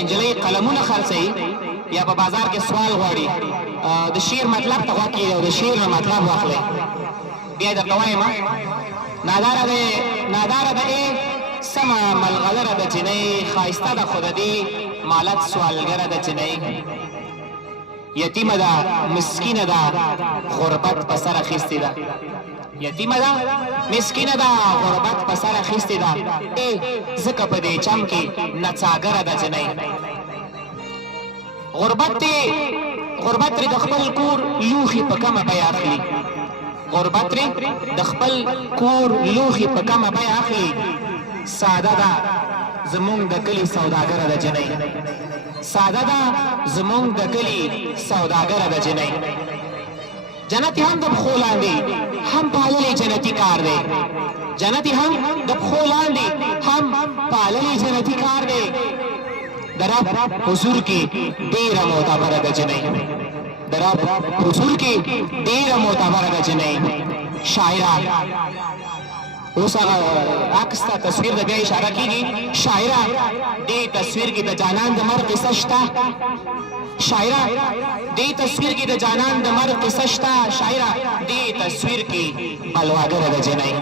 انجلۍ قلمونه خرڅوي یا په بازار کې سوال غواړي د شعر مطلب ته غوږ کېږي او د شعر نه مطلب واخلئ بیا یې درته وایم ناداره ده ای سمه ملغلره ده جنۍ ښایسته ده خو د دې مالت سوالګره ده جنۍ یتیمه ده مسکینه ده غربت په سر اخیستې ده یتیمه ده مسکینه ده غربت په سر اخیستې ده ای ځکه په دې چم کې نڅاګره ده جنۍ غربت ترې د خپل کور لوښي په کمه بیه اخلي غربت ترې د خپل کور لوښي په کمه بیه اخلي ساده ده زمونږ د کلي سوداګره ده جنۍ ساده ده زمونږ د کلي سوداګره ده جنۍ جنتي هم د پښو لاندې هم پاللی جنتي کار دی جنتي هم د پښو لاندې هم پاللی جنتي کار دی د رب حضور کې ډېره معتبره ده جنۍ د رب حضور کې ډېره معتبره ده جنۍ شاعره اوس هغه عکس ته تصویر د بیا اشاره کېږي شاعره دې تصویر کې د جانان د مر قصه شته شاعره دې تصویر کې د جانان د مر قصه شته شاعره دې تصویر کې بلواګره ده جنۍ